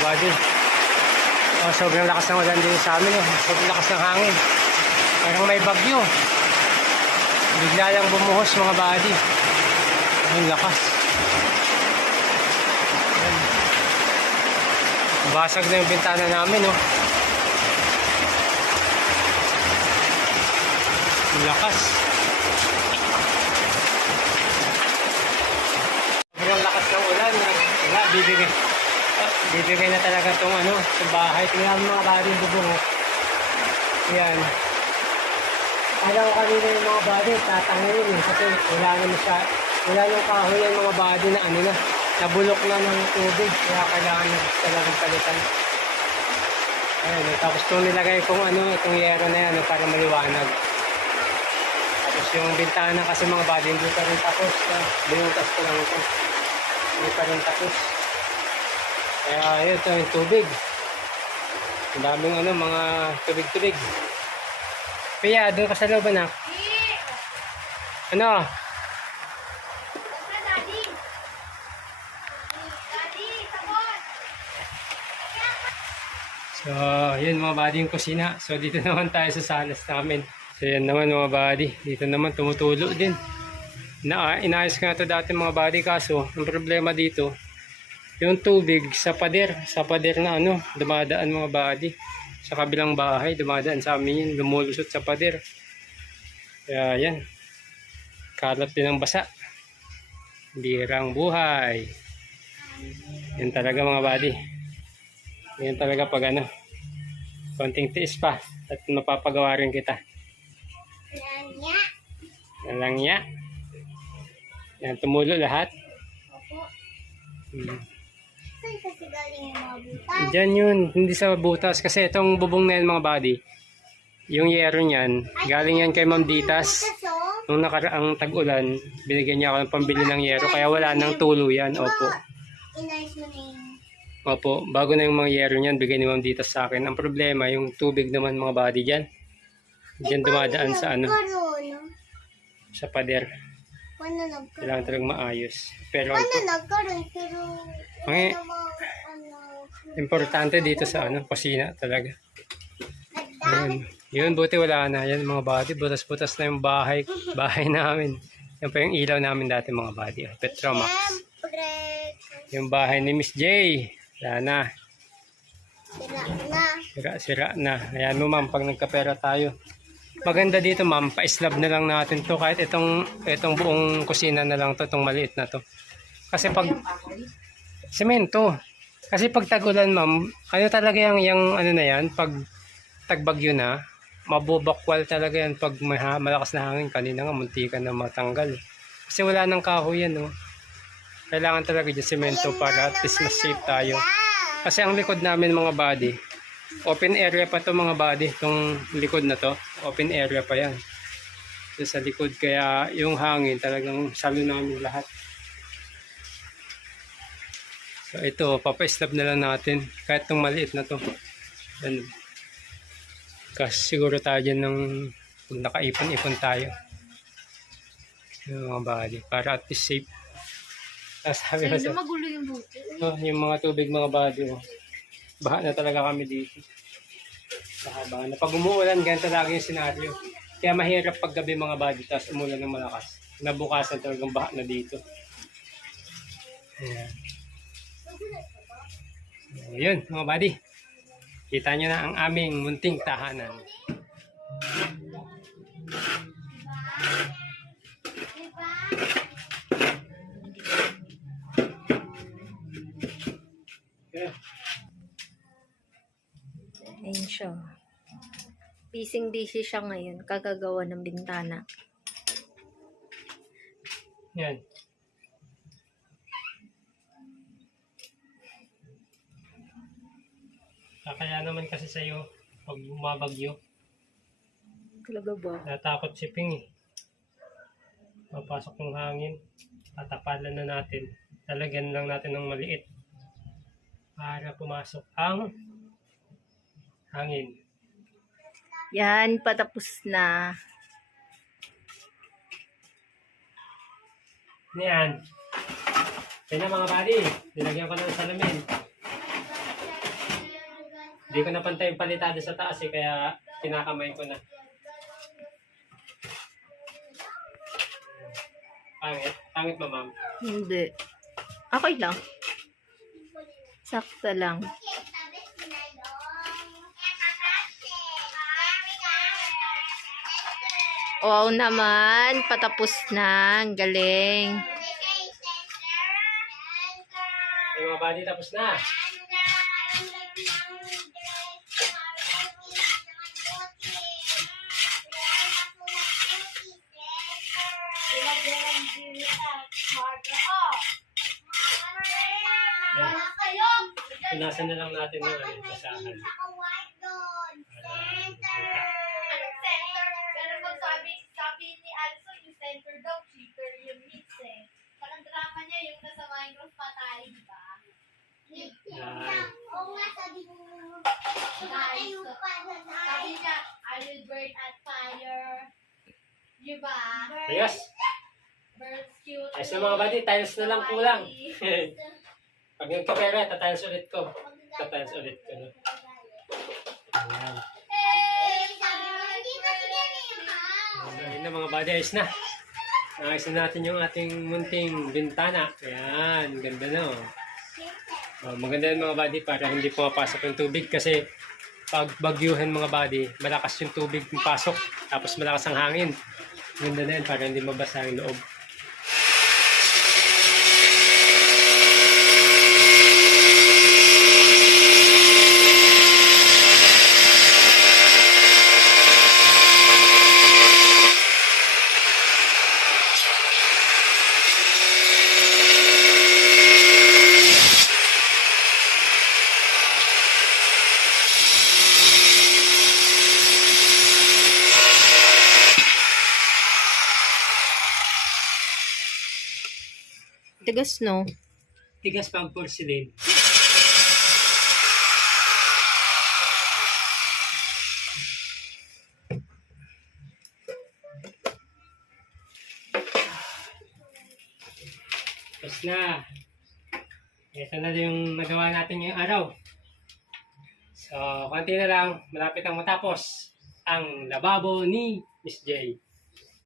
mga buddy. Sobrang lakas ng ulan din sa amin. Sobrang lakas ng hangin. Parang may bagyo. Bigla lang bumuhos mga buddy. Ang lakas. Ayan. Basag na yung bintana namin. Ang lakas. Sobrang lakas ng ulan. Wala, bibigay na talaga itong sa bahay. Tingnan mga buddy yung bubong. Yan. Alam ko kanina yung mga buddy, tatangin kasi wala nang kahoy yung mga buddy na nabulok na ng tubig. Kaya kailangan na talagang palitan. Ayan, tapos itong nilagay kong itong yero na yan para maliwanag. Tapos yung bintana kasi mga buddy, hindi pa rin tapos. Binutas ko lang ito. Hindi pa rin tapos. Kaya ito yung tubig. Ang daming mga tubig-tubig. Pia, doon ka sa loob na. Ano? So, yun mga buddy yung kusina. So, dito naman tayo sa salas namin. So, yan naman mga buddy. Dito naman tumutulo din. Inayos nga ito dati mga buddy. Kaso, ang problema dito, yung tubig sa pader na dumadaan mga buddy. Sa kabilang bahay, dumadaan sa amin yun, lumulusot sa pader. Kaya yan, kalat din ang basa. Birang buhay. Yan talaga mga buddy. Yan talaga pag konting tiis pa at mapapagawa rin kita. Nalangya. Yan, tumulo lahat. Saan kasi galing yung mga butas? Diyan yun, hindi sa butas. Kasi itong bubong na yan mga buddy, yung yero niyan, galing yan kay Ma'am Ditas. Nung nakaraang tag-ulan, binigyan niya ako ng pambili ng yero, kaya wala nang tulo yan. Opo. Inayos mo na yung... Opo, bago na yung mga yero niyan, bigay ni Ma'am Ditas sa akin. Ang problema, yung tubig naman mga buddy dyan. Diyan dumadaan sa sa pader. Paano nagkaroon? Kailangan talagang maayos. Pero Paano nagkaroon? Pero... importante dito sa kusina talaga. Yun, buti wala na. Yan mga buddy, butas-butas na yung bahay namin. Yan pa yung ilaw namin dati mga buddy. Petromax. Yung bahay ni Miss J. Wala na. Sira na. Ayan mo ma'am, pag nagkapera tayo. Maganda dito ma'am, pa-slab na lang natin to. Kahit itong buong kusina na lang to, itong maliit na to. Kasi pag... semento. Kasi pag tagulan ma'am, talaga yung na yan, pag tagbagyo na, mabubakwal talaga yan pag malakas na hangin. Kanina nga, muntikan na matanggal. Kasi wala nang kahoy yan, Kailangan talaga yung semento para at least mas safe tayo. Kasi ang likod namin mga buddy, open area pa to mga buddy. Itong likod na to, open area pa yan. So, sa likod, kaya yung hangin talagang salo namin lahat. So ito, papa-slab na lang natin. Kahit itong maliit na to. Kasi siguro tayo dyan ng nakaipon-ipon tayo. Yung mga body. Para at least safe. Sabi Sa'yo na magulo yung buti. Yung mga tubig mga body. Baha na talaga kami dito. Baha na. Pag umuulan, ganito lagi yung senaryo. Kaya mahirap pag gabi mga body. Tapos umulan ng malakas. Nabukasan talagang baha na dito. Ayan. Yun mga buddy, kita nyo na ang aming munting tahanan. Ayun siya. Busy siya ngayon, kagagawa ng bintana. Yan. Kaya naman kasi sa'yo, pag bumabagyo, Talaga ba? natakot si Ping Papasok ng hangin, tatapalan na natin. Talagyan lang natin ng maliit para pumasok ang hangin. Yan, patapos na. Yan. Yan na mga buddy, nilagyan ko ng salamin. Hindi ko napantay yung palitada sa taas eh, kaya kinakamay ko na. Pangit. Pangit ba, ma'am? Hindi. Okay lang. Sakto lang. Wow naman. Patapos na. Ang galing. Yung mga body tapos na. Punasan na lang natin yung ano, basahan. Anong center? Pero kung sabi ni Alson, yung center daw, cheater yung mix eh. Parang drama niya yung nasa Minecraft patay, di ba? Oo nga, sabi mo. Guys, sabi niya, I will burn at fire. Di ba? Ayos. Burns cute. Ayos na mga body, tiles na lang kulang. Pag nagkapera, tatiles ulit ko. Tatiles ulit ko. No? Ayan. Sabi mo, hindi ba sinanihan? Ayun na mga body, ayos na. Ayos na natin yung ating munting bintana. Ayan, ganda na. Maganda yun mga body para hindi pumapasok yung tubig kasi pag bagyuhan mga body, malakas yung tubig yung pasok tapos malakas ang hangin. Ganda na yun para hindi mabasa yung loob. Tigas, no? Tigas pag porcelain. Tapos na. Ito na yung nagawa natin ngayong araw. So, konti na lang. Malapit ang matapos ang lababo ni Miss J.